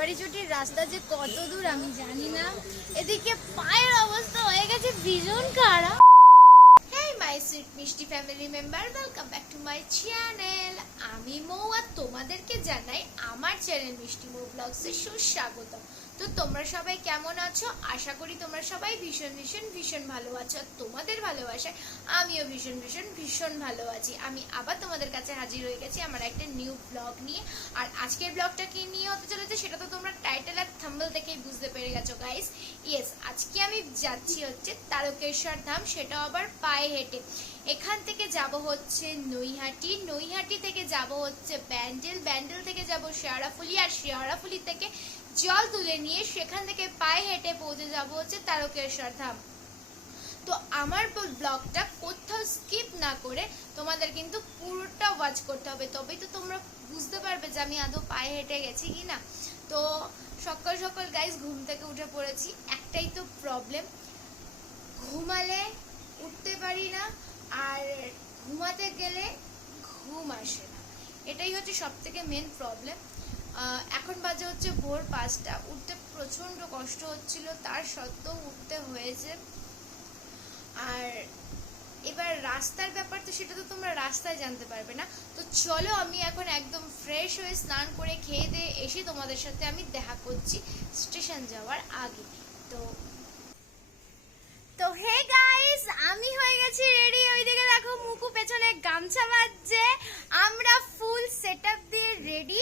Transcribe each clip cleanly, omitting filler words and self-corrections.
বিয়েবাড়ি ছুটির রাস্তা যে কত দূর আমি জানি না। এদিকে পায়ের অবস্থা হয়ে গেছে ভীষণ খারাপ। হেই মাই সুইট মিষ্টি family member, welcome back to my channel. আমি মৌ আর তোমাদেরকে জানাই আমার চ্যানেল মিষ্টি মৌ ব্লগসে সুস্বাগত। তো তোমরা সবাই কেমন আছো? আশা করি তোমরা সবাই ভীষণ ভীষণ ভীষণ ভালো আছো। তোমাদের ভালোবাসায় আমিও ভীষণ ভীষণ ভীষণ ভালো আছি। আমি আবার তোমাদের কাছে হাজির হয়ে গেছি আমার একটা নিউ ব্লগ নিয়ে। আর আজকের ব্লগটা কি নিয়ে হতে চলেছে সেটা তো তোমরা টাইটেল আর থাম্বনেল দেখেই বুঝতে পেরে গেছো গাইস। ইয়েস, আজকে আমি যাচ্ছি হচ্ছে তারকেশ্বর ধাম, সেটা আবার পায়ে হেঁটে। এখান থেকে যাব হচ্ছে নৈহাটি, নৈহাটি থেকে যাব হচ্ছে ব্যান্ডেল, ব্যান্ডেল থেকে যাব শেওড়াফুলি, আর শেওড়াফুলি থেকে জল তুলে নিয়ে সেখান থেকে পায়ে হেঁটে পৌঁছে যাব হচ্ছে তারকেশ্বর ধাম। তো আমার ব্লগটা কোথাও স্কিপ না করে তোমাদের কিন্তু পুরোটা ওয়াচ করতে হবে, তবেই তো তোমরা বুঝতে পারবে যে আমি আদৌ পায়ে হেঁটে গেছি কি না। তো সকাল সকাল গাইস ঘুম থেকে উঠে পড়েছি। একটাই তো প্রবলেম, ঘুমালে উঠতে পারি না, আর ঘুমাতে গেলে ঘুম আসে না। এটাই হচ্ছে সব থেকে মেন প্রবলেম। এখন বাজে হচ্ছে ভোর 5টা, উঠতে প্রচণ্ড কষ্ট হচ্ছিল, তার সত্ত্বেও উঠতে হয়েছে। আর এবার রাস্তার ব্যাপার তো সেটা তো তোমরা রাস্তায় জানতে পারবে না। তো চলো আমি এখন একদম ফ্রেশ হয়ে স্নান করে খেয়ে দিয়ে এসে তোমাদের সাথে আমি দেখা করছি স্টেশন যাওয়ার আগে। তো হে গাইস, আমি হয়ে গেছি রেডি। ওইদিকে দেখো মুকু পেছনে গামছা বাঁধছে, আমরা ফুল সেটআপ দিয়ে রেডি।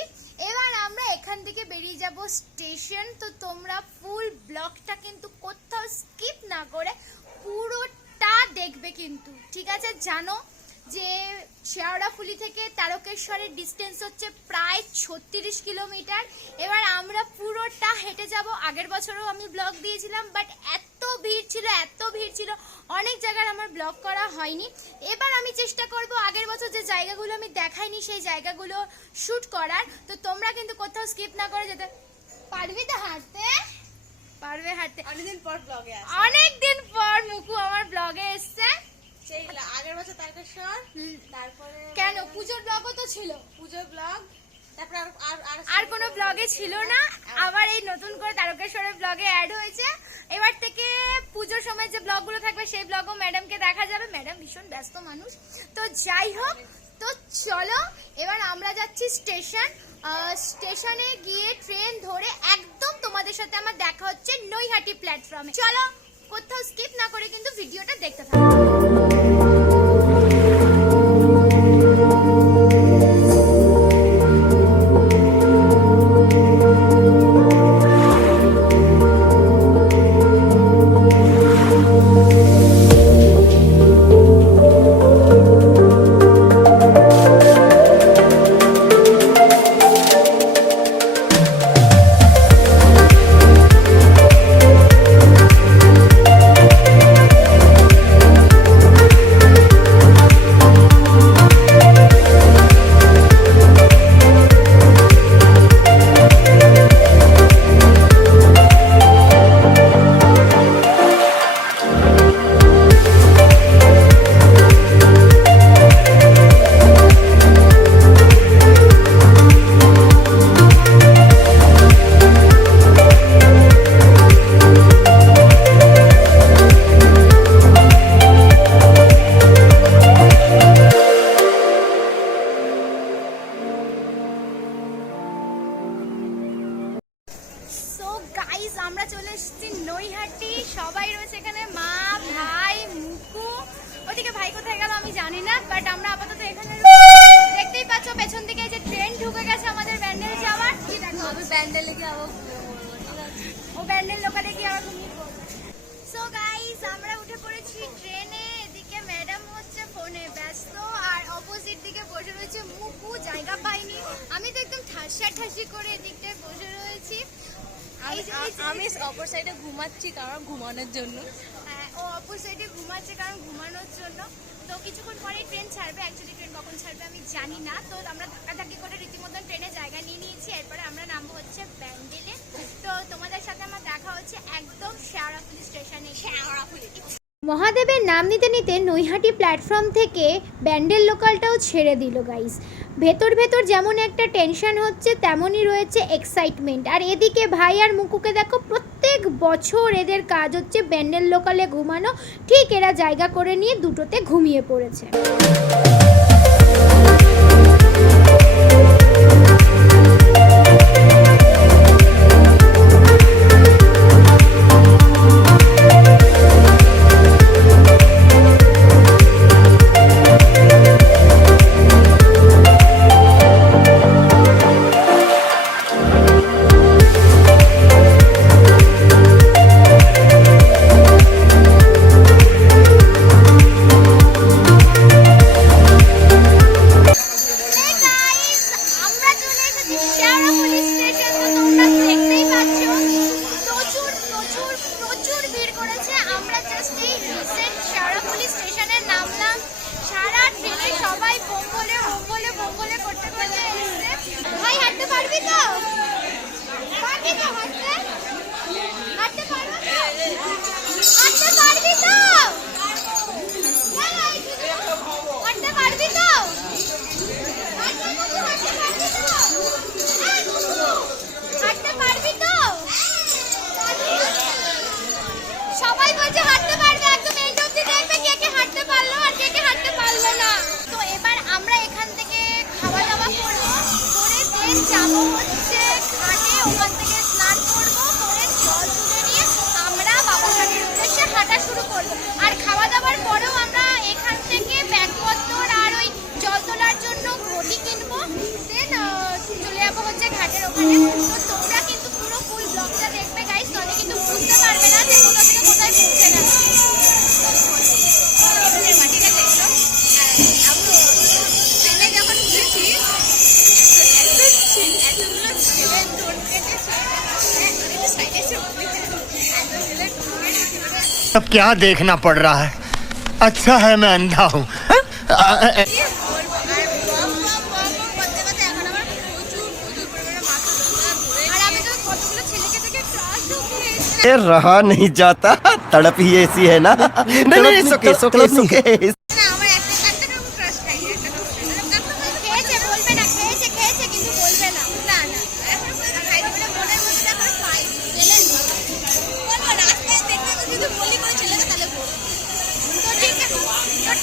এবার আমরা এখান থেকে বেরিয়ে যাব স্টেশন। তো তোমরা ফুল ব্লগটা কিন্তু কোথাও স্কিপ না করে পুরোটা দেখবে কিন্তু, ঠিক আছে? জানো যে শেওড়াফুলি থেকে তারকেশ্বরের ডিস্টেন্স হচ্ছে প্রায় 36 কিলোমিটার। এবার আমরা পুরোটা হেঁটে যাব। আগের বছরও আমি ব্লগ দিয়েছিলাম, বাট এত ভিড় ছিল, অনেক জায়গার আমার ব্লগ করা হয়নি। এবার আমি চেষ্টা করব আগের বছর যে জায়গাগুলো আমি দেখাইনি সেই জায়গাগুলো শ্যুট করার। তো তোমরা কিন্তু কোথাও স্কিপ না করে যেতে পারবি। তো হাঁটতে পারবে, হাঁটতে অনেকদিন পর মুকু আমার ব্লগে এসছে। আগের বছর তারকেশ্বর, তারপরে কেন পুজোর ব্লগও তো ছিল, পুজোর ব্লগ, তারপর আর কোনো ব্লগে ছিল না। আবার এই নতুন করে তারকেশ্বরের ব্লগে অ্যাড হয়েছে। এবার থেকে পুজোর সময় যে ব্লগগুলো থাকবে সেই ব্লগও ম্যাডামকে দেখা যাবে। ম্যাডাম ভীষণ ব্যস্ত মানুষ। তো যাই হোক, তো চলো এবার আমরা যাচ্ছি স্টেশন। স্টেশনে গিয়ে ট্রেন ধরে একদম তোমাদের সাথে আমার দেখা হচ্ছে নৈহাটি প্ল্যাটফর্মে। চলো কোথাও স্কিপ না করে কিন্তু ভিডিওটা দেখতে থাকো। আমরা চলে এসেছি নৈহাটি, সবাই রয়েছে এখানে, মা ভাই মুকু। ওদিকে ভাই কোথায় গেল আমি জানি না, বাট আমরা আপাতত এখানে দেখতেই পাচ্ছ পেছন দিকে যে ট্রেন ঢুকে গেছে আমাদের ব্যান্ডেল যাওয়ার। কি দেখো আমি ব্যান্ডেলে গিয়ে আবার ও ব্যান্ডেল লোকালে গিয়ে আবার ঘুমিয়ে পড়বো। সো গাইস আমরা উঠে পড়েছি ট্রেনে। এদিকে ম্যাডাম হচ্ছে ফোনে ব্যস্ত, আর অপোজিট দিকে বসে রয়েছে মুকু, জায়গা পাইনি। আমি তো একদম ঠাসি করে এদিকটায় বসে রয়েছি। আমি অপর সাইডে ঘুমাচ্ছি কারণ ঘুমানোর জন্য। ও অপর সাইডে ঘুমাচ্ছে কারণ ঘুমানোর জন্য। তো কিছুক্ষণ পরে ট্রেন ছাড়বে, অ্যাকচুয়ালি ট্রেন কখন ছাড়বে আমি জানি না। তো আমরা ধাক্কাধাক্কি করে রীতিমতন ট্রেনে জায়গা নিয়ে নিয়েছি। এরপরে আমরা নামবো হচ্ছে ব্যান্ডেলে। তো তোমাদের সাথে আমার দেখা হচ্ছে একদম শেওড়াফুলি স্টেশনে। শেওড়াফুলি মহাদেবের নাম নিতে নিতে নৈহাটি প্ল্যাটফর্ম থেকে ব্যান্ডেল লোকালটাও ছেড়ে দিল গাইস। ভেতর ভেতর যেমন একটা টেনশন হচ্ছে তেমনই রয়েছে এক্সাইটমেন্ট। আর এদিকে ভাই আর মুকুকে দেখো, প্রত্যেক বছর এদের কাজ হচ্ছে ব্যান্ডেল লোকালে ঘুমানো, ঠিক এরা জায়গা করে নিয়ে দুটোতে ঘুমিয়ে পড়েছে। अब क्या देखना पड़ रहा है? अच्छा है मैं अंधा हूँ। ये रहा नहीं जाता, तड़प ही ऐसी है ना। नहीं नहीं, सुके सुके सुके।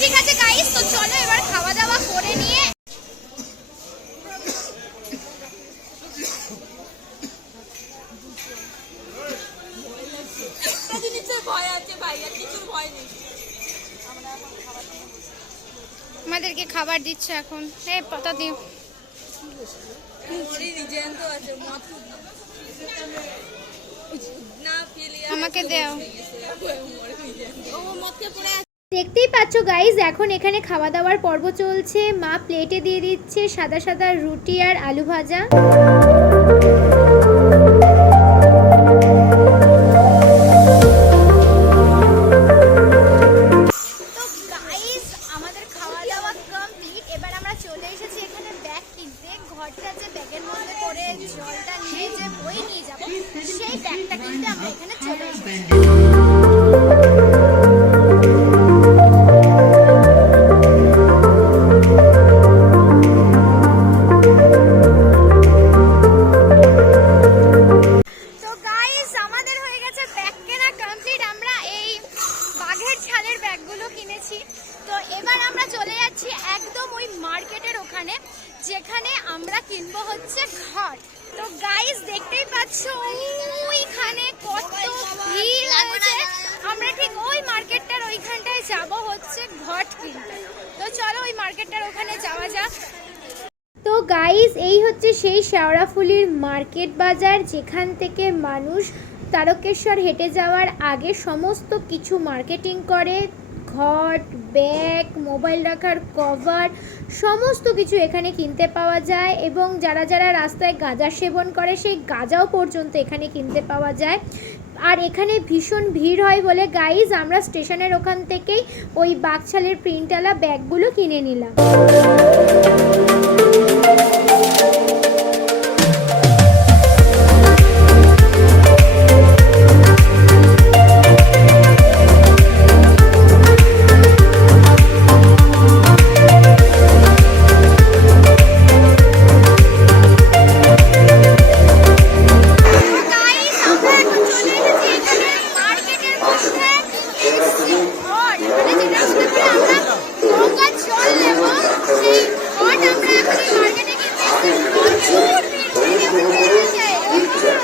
ঠিক আছে গাইস, তো চলো এবার খাওয়া দাওয়া করে নিয়ে আমাদেরকে খাবার দিচ্ছে এখন। এই পাতা দিও, আমাকে দাও। দেখতেই পাচ্ছ গাইজ, এখন এখানে খাওয়া দাওয়ার পর্ব চলছে। মা প্লেটে দিয়ে দিচ্ছে সাদা সাদা রুটি আর আলু ভাজা। তো গাইজ আমাদের খাওয়া দাওয়া কমপ্লিট। এবার আমরা চলে এসেছি এখানে ব্যাগ কিনতে। ঘরটা যে ব্যাগের মধ্যে করে জলটা নিয়ে যে বই নিয়ে যাবো, সেই ব্যাগটা কিনতে আমরা এখানে চলে এসেছি। যেখানে আমরা কিনবো হচ্ছে ঘট। তো গাইস দেখতেই পাচ্ছ ওইখানে কত ভিড় আছে। আমরা ঠিক ওই মার্কেটটার ওইখানটায় যাব হচ্ছে ঘট কিনতে। তো চলো ওই মার্কেটটার ওখানে যাওয়া যাক। তো গাইস এই হচ্ছে সেই শেওড়াফুলির মার্কেট বাজার, যেখান থেকে মানুষ তারকেশ্বর হেঁটে যাওয়ার আগে সমস্ত কিছু মার্কেটিং করে। ঘট, ব্যাগ, মোবাইল রাখার কভার, সমস্ত কিছু এখানে কিনতে পাওয়া যায়। এবং যারা যারা রাস্তায় গাঁজা সেবন করে সেই গাঁজাও পর্যন্ত এখানে কিনতে পাওয়া যায়। আর এখানে ভীষণ ভিড় হয় বলে গাইজ আমরা স্টেশনের ওখান থেকেই ওই বাকছালের প্রিন্টওয়ালা ব্যাগগুলো কিনে নিলাম।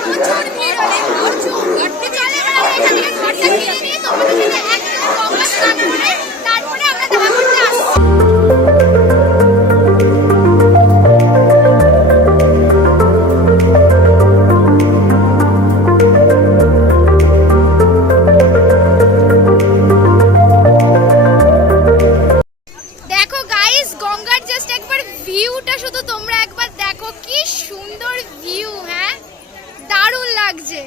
প্রচুর ভিড় হয়, প্রচুর। তো চলো এবার আমরা এখান থেকে ঘরটা কিনে নিয়ে তোমাদের সাথে একদম গঙ্গা স্নান করে তারপরে আমরা দেখা করতে আসছি। দেখো গাইস, গঙ্গার জাস্ট একবার ভিউটা শুধু তোমরা একবার দেখো, কি সুন্দর ভিউ। হ্যাঁ, দারুণ লাগছে।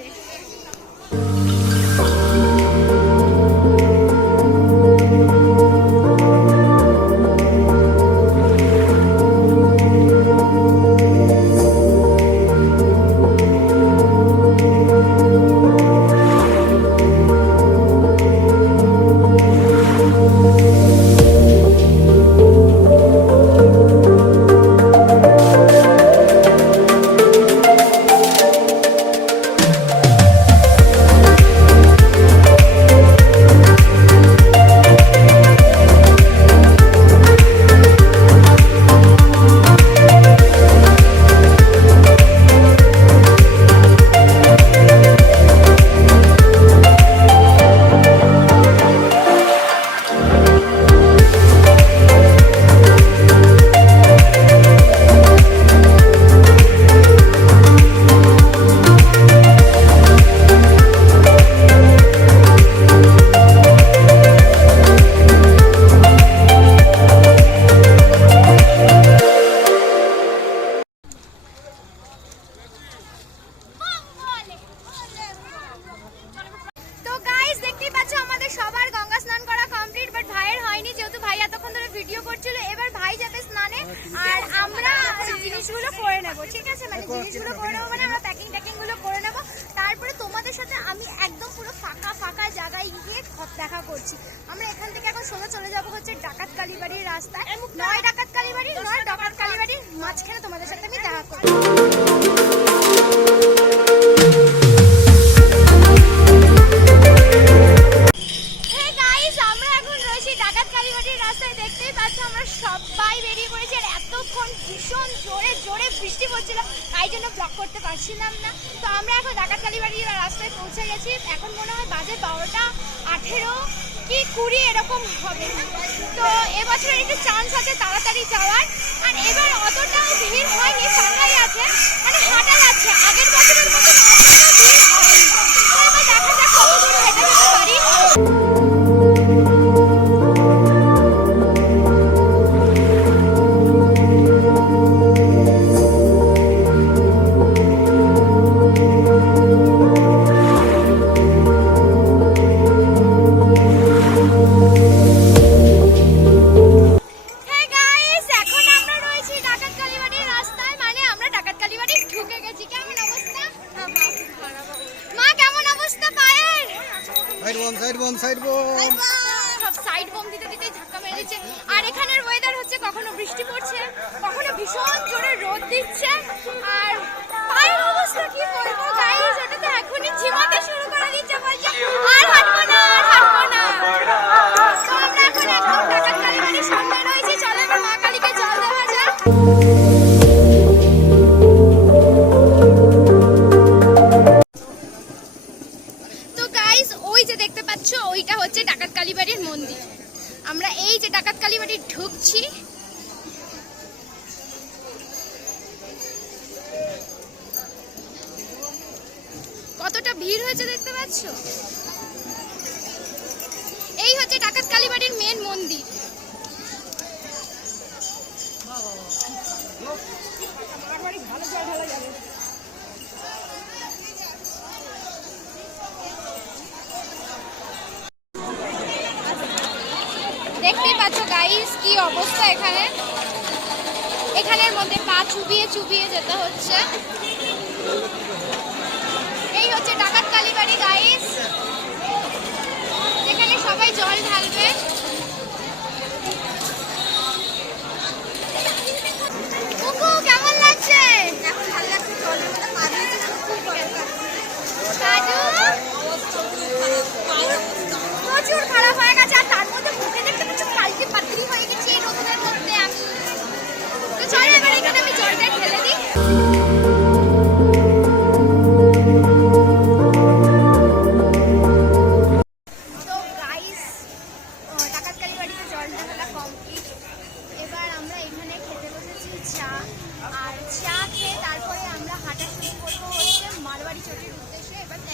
তো গাইস, দেখতেই পাচ্ছ আমাদের সবার গঙ্গা স্নান করা কমপ্লিট, বাট ভাইয়ের হয়নি, যেহেতু ভাই এতক্ষণ ধরে ভিডিও করছিল। এবার ভাই যাবে স্নানে আর আমরা জিনিসগুলো করে নেব, ঠিক আছে? মানে জিনিসগুলো করে নেবো মানে আমরা প্যাকিং গুলো করে নেব। তারপরে তোমাদের সাথে আমি একদম পুরো ফাঁকা ফাঁকা জায়গায় গিয়ে দেখা করছি। আমরা এখান থেকে এখন সোজা চলে যাবো হচ্ছে ডাকাত কালীবাড়ির রাস্তায়। নয় ডাকাত কালীবাড়ি, নয় ডাকাত কালীবাড়ির মাঝখানে তোমাদের সাথে আমি দেখা করবো। সবাই বেরিয়ে পড়েছে আর এতক্ষণ ভীষণ জোরে জোরে বৃষ্টি পড়ছিল, তাই জন্য ব্লক করতে পারছিলাম না। তো আমরা এখন ডাকাত কালীবাড়ির রাস্তায় পৌঁছে গেছি। এখন মনে হয় বাজে 12টা 18 কি 20 এরকম হবে। তো এবছর একটু চান্স আছে তাড়াতাড়ি যাওয়ার। আর এবার অতটাও ভিড় হয়নি, ফাঁকাই আছে, মানে হাঁটা যাচ্ছে। আগের বছরের মতো অতটা ভিড় হয়নি। তো এবার দেখা যাক কত দূর হেঁটে যেতে পারি। সাইড বম দিতে দিতে ধাক্কা মেরে দিচ্ছে। আর এখানের ওয়েদার হচ্ছে কখনো বৃষ্টি পড়ছে, কখনো ভীষণ জোরে রোদ দিচ্ছে। আর পায়ের অবস্থা কি বলবো গাইস, ওটা তো এখনই ঝিমাতে শুরু করে দিচ্ছে, বলছে আর হাঁটবো না, আর হাঁটবো না। তো আমরা এখন একদম ডাকাত কালীবাড়ির সামনে রয়েছি। চলো এবার মা কালীকে জল দেওয়া যাক। তো গাইস, ওই যে দেখতে পাচ্ছ ওইটা হচ্ছে ডাকাত কালীবাড়ির মন্দির। আমরা এই যে ডাকাত কালীবাড়ি ঢুকছি। কতটা ভিড় হয়েছে দেখতে পাচ্ছ। এই হচ্ছে ডাকাত কালীবাড়ির মেন মন্দির। দেখতেই পাচ্ছ গাইস কি অবস্থা এখানে। এখানের মধ্যে পা চুবিয়ে চুবিয়ে যেতে হচ্ছে। এই হচ্ছে ডাকাত কালীবাড়ি গাইস, যেখানে সবাই জল ঢালবে। কুকু কেমন লাগছে? এখন ভালো লাগছে, জলের মধ্যে পা দিয়েছে খুব ভালো লাগছে। প্রচুর খারাপ হয়ে গেছে, আর তার মধ্যে মুখে দেখতে কিছু কালকে পাতলি হয়ে গেছে এই রোদের মধ্যে। আমি তো চল এবার এখানে আমি জলটা ঢেলে দিই।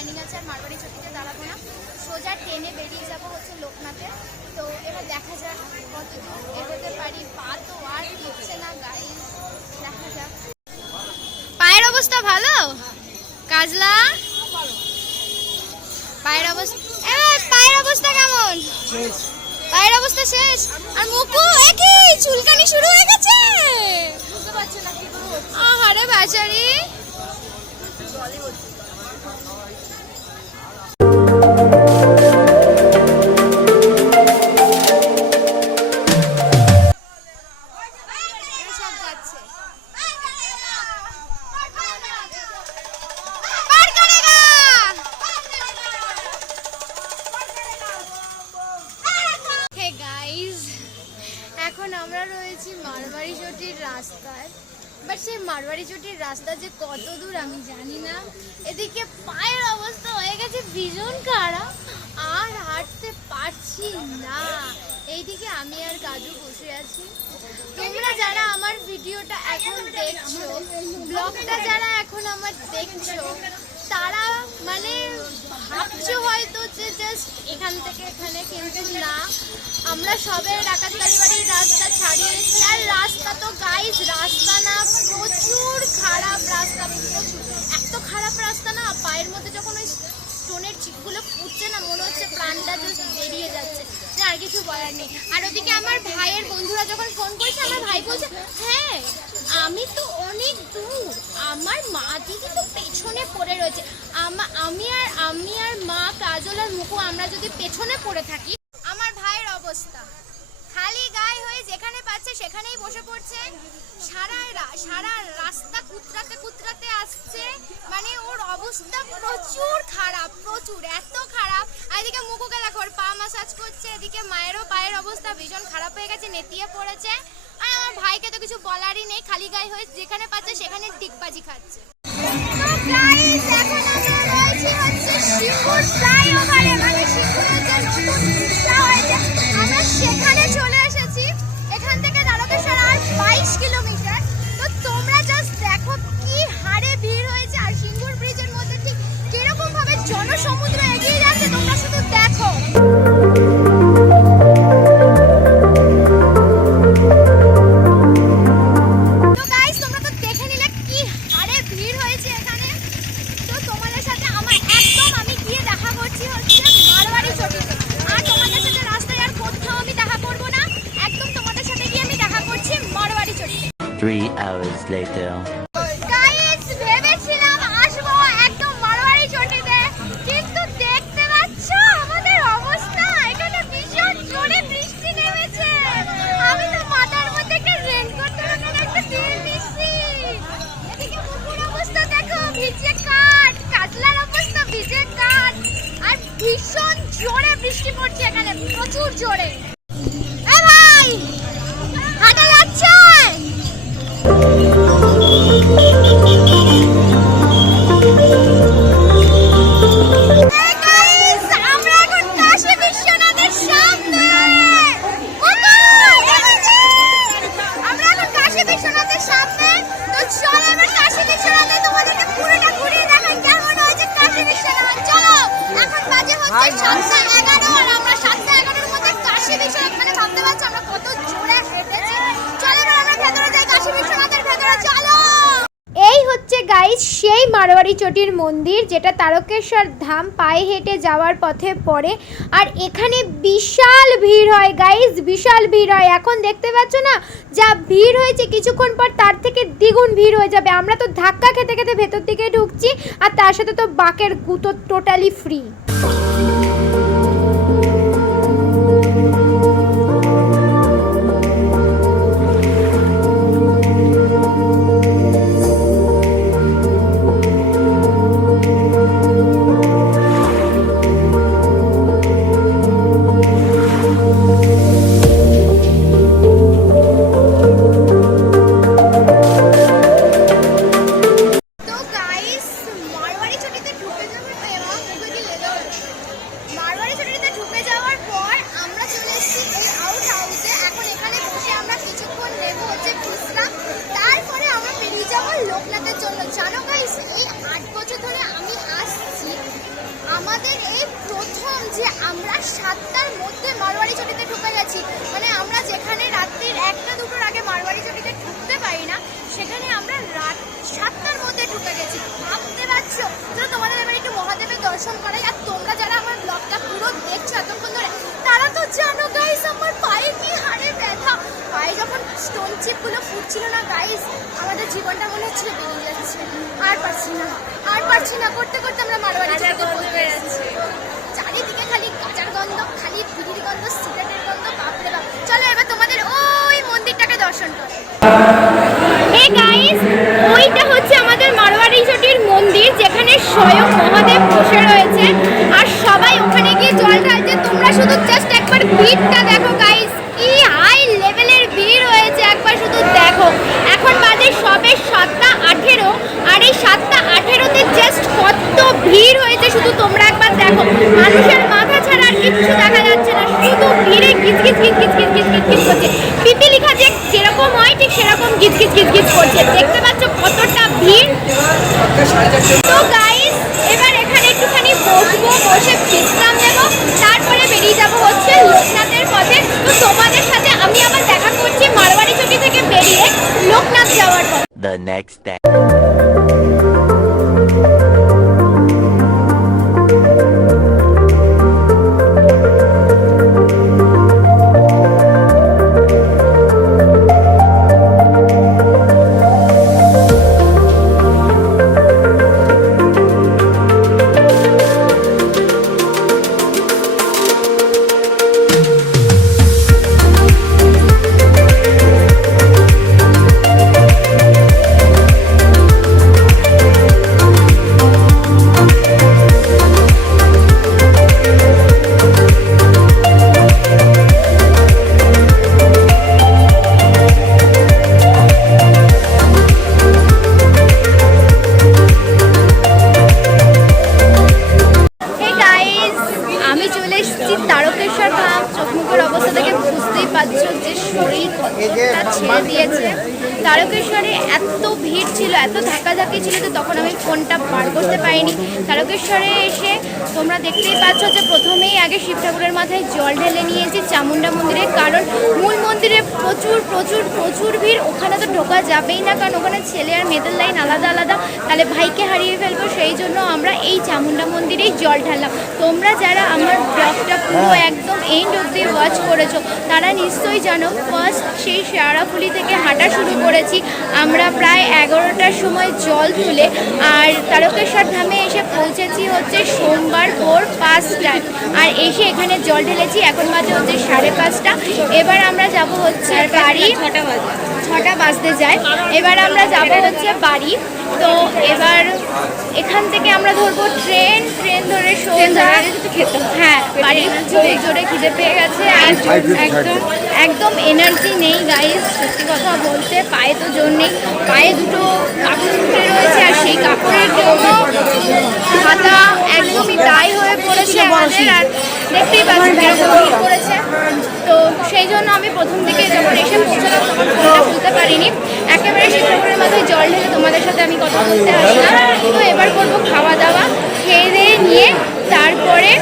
প্ল্যানিং আছে আর মারবাড়ি চটিতে দাঁড়াবো না, সোজা ট্রেনে বেরিয়ে যাবো হচ্ছে লোকনাথে। তো এবার দেখা যাক কত দূর এগোতে পারি, পা তো আর টিকছে না গাড়ি, দেখা যাক। পায়ের অবস্থা ভালো কাজলা? পায়ের অবস্থা পায়ের অবস্থা কেমন? পায়ের অবস্থা শেষ। আর মুকু একই চুলকানি শুরু হয়ে গেছে, বুঝতে পারছো না কি করে হচ্ছে। আহারে বেচারি। সব যাচ্ছে। হে গাইস, এখন আমরা রয়েছি মারবাড়ি চটির রাস্তায়। বাট সেই মারবাড়ি চটির রাস্তা যে কত দূর আমি জানি না। এদিকে পায়ের অবস্থা হয়ে গেছে ভীষণ খারাপ, আর হাঁটতে পারছি না। এইদিকে আমি আর কাজু বসে আছি। তোমরা যারা আমার ভিডিওটা এখন দেখছো, ব্লগটা যারা এখন আমার দেখছো, তারা মানে ভাবছো হয়তো যে জাস্ট এখান থেকে এখানে, কিন্তু না, আমরা সবে ডাকাতকালী বাড়ির রাস্তা ছাড়িয়েছি। আর রাস্তা তো গাইস রাস্তা না, প্রচুর খারাপ রাস্তা, প্রচুর এত খারাপ রাস্তা না, পায়ের মধ্যে যখন ওই স্টোনের চিপগুলো ফুটছে না, মনে হচ্ছে প্রাণটা জাস্ট বেরিয়ে যাচ্ছে, আর কিছু বলার নেই। আর ওদিকে আমার ভাইয়ের বন্ধুরা যখন ফোন করছে, আমার ভাই বলছে হ্যাঁ আমি তো অনেক দূর, আমার মা দিদি তো পেছনে পড়ে রয়েছে। আমি আর মা কাজল আর মুকু আমরা যদি পেছনে পড়ে থাকি। আমার ভাইয়ের অবস্থা খালি গায়ে হয়ে যেখানে পাচ্ছে সেখানেই বসে পড়ছে, সারা রাস্তা কুতরাতে আসছে, মানে ওর অবস্থা প্রচুর খারাপ, প্রচুর এত খারাপ। আর এদিকে মুকুকে দেখো ওর পা মাসাজ করছে, এদিকে মায়েরও পায়ের অবস্থা ভীষণ খারাপ হয়ে গেছে, নেতিয়ে পড়েছে। আর আমার ভাইকে তো কিছু বলারই নেই, খালি গায়ে হয়ে যেখানে পাচ্ছে সেখানে ডিগবাজি খাচ্ছে। তো গাইস, এখন আমরা রয়েছি হচ্ছে সিঙ্গুর ফ্লাইওভারে, মানে সিঙ্গুরের যে নতুন ব্রিজটা হয়েছে, আমরা সেখানে চলে এসেছি। এখান থেকে দ্বারকেশ্বর আর 22 কিলোমিটার। তো তোমরা জাস্ট দেখো কি হারে ভিড় হয়েছে, আর সিঙ্গুর ব্রিজের মধ্যে ঠিক কিরকম ভাবে জনসমুদ্র এগিয়ে যাচ্ছে, তোমরা শুধু দেখো। তো গাইস, তোমরা তো দেখে নিলে কি হারে ভিড় হয়েছে এখানে। তো তোমাদের সাথে আমি গিয়ে দেখা করছি হচ্ছে মারবাড়ি চটিতে। আর তোমাদের সাথে রাস্তায় আর কোথাও আমি দেখা করবো না, একদম তোমাদের সাথে গিয়ে আমি দেখা করছি মারবাড়ি চটিতে। 3 hours later. গাইস, ভেবেছিলাম আসবো একদম মারবাড়ি চটিতে, কিন্তু দেখতে পাচ্ছ আমাদের অবস্থা, এখানে ভীষণ জোরে বৃষ্টি নেমেছে। আমি তো মাথার মধ্যে একটা রেনকোট লাগানো একটা তেল দিচ্ছি। এদিকে মুকুর অবস্থা দেখো, ভিজে কাঠ, কাজলার অবস্থা ভিজে কাঠ, আর ভীষণ জোরে বৃষ্টি পড়ছে এখানে, প্রচুর জোরে। এ ভাই, হাঁটা যাচ্ছে? আমরা এখন কাশী বিশ্বনাথের সামনে। আমরা এখন কাশী বিশ্বনাথের সামনে। তো চলো এবার কাশী বিশ্বনাথে তোমাদেরকে পুরোটা ঘুরিয়ে দেখাই কেমন হয়েছে কাশী বিশ্বনাথ। চলো, এখন বাজে হচ্ছে 7:11 আর আমরা 7:11 মধ্যে কাশী বিশ্বনাথ, মানে ভাবতে পারছো আমরা কত জোরে হেঁটেছি। চলো এবার আমরা ভেতরে যাই, কাশী বিশ্বনাথের ভেতরে চলো। এই হচ্ছে গাইস সেই মারবাড়ি চটির মন্দির, যেটা তারকেশ্বর ধাম পায়ে হেঁটে যাওয়ার পথে পড়ে। আর এখানে বিশাল ভিড় হয় গাইস, বিশাল ভিড় হয়। এখন দেখতে পাচ্ছ না যা ভিড় হয়েছে, কিছুক্ষণ পর তার থেকে দ্বিগুণ ভিড় হয়ে যাবে। আমরা তো ধাক্কা খেতে খেতে ভেতর দিকে ঢুকছি, আর তার সাথে তো বাকের গুঁতো টোটালি ফ্রি। আমাদের এই প্রথম যে আমরা 7টার মধ্যে মারওয়ারি চটিতে ঢুকে গেছি, মানে আমরা যেখানে রাত্রির 1টা 2টোর আগে মারওয়ারি চটিতে ঢুকতে পারি না, সেখানে আমরা রাত 7টার মধ্যে ঢুকে গেছি। ভাবতে পারছো? তো তোমাদের এবার একটু মহাদেবের দর্শন করাই। আর তোমরা যারা আমার ব্লগটা পুরো দেখছো এতক্ষণ ধরে, তারা তো জানো গাইস আমার পায়ে কি হাড়ে ব্যথা। পায়ে যখন স্টোন চিপগুলো ফুটছিল না গাইস, আমাদের জীবনটা মনে হচ্ছিল বেরিয়ে যাচ্ছে। আর পারছি না করতে করতে আমরা মারওয়ারি চটিতে পৌঁছে যাচ্ছি। চারিদিকে খালি গাঁজার গন্ধ, খালি বিড়ির গন্ধ, সিগারেটের গন্ধ, বাপরে বাপ। চলো এবার তোমাদের ওই মন্দিরটাকে দর্শন করো। হে গাইস, ওইটা হচ্ছে আমাদের মারওয়ারি চটির মন্দির, যেখানে স্বয়ং মহাদেব বসে রয়েছে আর সবাই ওখানে গিয়ে জল ঢালছে। তোমরা শুধু জাস্ট একবার ভিড়টা দেখো গাইস, কি হাই লেভেলের ভিড় হয়েছে, একবার শুধু দেখো। এখন বাজে সবে 7:18, আর এই 7:18-তে জাস্ট কত ভিড় হয়েছে শুধু তোমরা একবার দেখো। মানুষের মাথা ছাড়া আর কিছু দেখা যাচ্ছে না, শুধু ভিড়ে গিজগিজ করছে। পিপিলিকা যে যেরকম হয় ঠিক সেরকম গিজগিজ করছে। দেখতে পাচ্ছ কতটা ভিড়। তো গাইস, এবার এখানে একটুখানি বসবো, বসে বিশ্রাম নেব, তারপরে বেরিয়ে যাব হচ্ছে লোকনাথের পথে। তো তোমাদের সাথে আমি আবার দেখা করছি মারওয়ারি চটি থেকে বেরিয়ে লোকনাথ যাওয়ার পথে। The next day. তারকেশ্বর ধাম। চোখমুখের অবস্থা দেখে বুঝতেই পারছো যে শরীর কতটা ছেড়ে দিয়েছে। তারকেশ্বরে এত ভিড় ছিল, এত ধাক্কাধাক্কি ছিল যে তখন আমি ফোনটা বার করতে পারিনি। তারকেশ্বরে এসে তোমরা দেখতেই পাচ্ছ যে প্রথমেই আগে শিব ঠাকুরের মাথায় জল ঢেলে নিয়েছি চামুন্ডা মন্দিরে, কারণ মূল মন্দিরে প্রচুর ভিড়। ওখানে তো ঢোকা যাবেই না, কারণ ওখানে ছেলে আর মেয়েদের লাইন আলাদা, তাহলে ভাইকে হারিয়ে ফেলবো। সেই জন্য আমরা এই চামুন্ডা মন্দিরেই জল ঢাললাম। তোমরা যারা আমার ব্লগটা পুরো একদম এন্ড অবধি ওয়াচ করেছো, তারা নিশ্চয়ই জানো ফার্স্ট সেই শেয়ারাফুলি থেকে হাঁটা শুরু করেছি আমরা প্রায় 11টার সময় জল তুলে, আর তারকেশ্বর ধামে এসে পৌঁছেছি হচ্ছে সোমবার ভোর 5টায়, আর এসে এখানে জল ঢেলেছি। এখন বাজে হচ্ছে 5:30। এবার আমরা যাব হচ্ছে বাড়ি, 6টা বাজতে যায়। এবার আমরা যাব হচ্ছে বাড়ি। তো এবার এখান থেকে আমরা ধরবো ট্রেন ধরে সোজা। হ্যাঁ, বাড়ি জোরে খিদে পেয়ে গেছে, আর একদম এনার্জি নেই গাইস। সত্যি কথা বলতে পায়ে তো জোর নেই, পায়ে দুটো কাপড় উঠে রয়েছে, আর সেই কাপড়ের জন্য হাতা একদমই দায়ী হয়ে পড়েছে আমাদের। আর দেখতেই পাচ্ছি এরকম ভিড় করেছে। তো সেই জন্য আমি প্রথম দিকে যখন এসে পৌঁছলাম তখন ফোনটা খুলতে পারিনি। একেবারে শিব ঠাকুরের মাথায় জল ঢেলে তোমাদের সাথে আমি কথা বলতে আসলাম। তো এবার করবো খাওয়া দাওয়া, খেয়ে দিয়ে নিয়ে তারপরে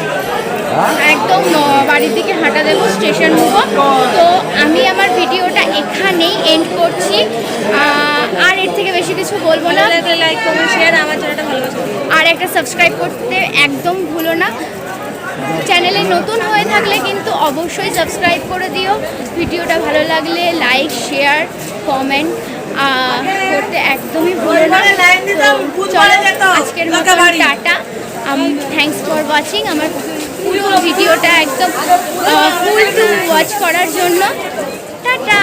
একদম বাড়ির দিকে হাঁটা দেবো, স্টেশন হবো। তো আমি আমার ভিডিওটা এখানেই এন্ড করছি, আর এর থেকে বেশি কিছু বলবো না। লাইক কমেন্ট শেয়ার, আমার চ্যানেলটা ভালোবাসো, আর একটা সাবস্ক্রাইব করতে একদম ভুলো না। চ্যানেলে নতুন হয়ে থাকলে কিন্তু অবশ্যই সাবস্ক্রাইব করে দিও। ভিডিওটা ভালো লাগলে লাইক শেয়ার কমেন্ট করতে একদমই ভুলো না। চলো আজকের মতো টাটা, থ্যাংকস ফর ওয়াচিং। আমার পুরো ভিডিওটা একদম ফুল টু ওয়াচ করার জন্য টাটা।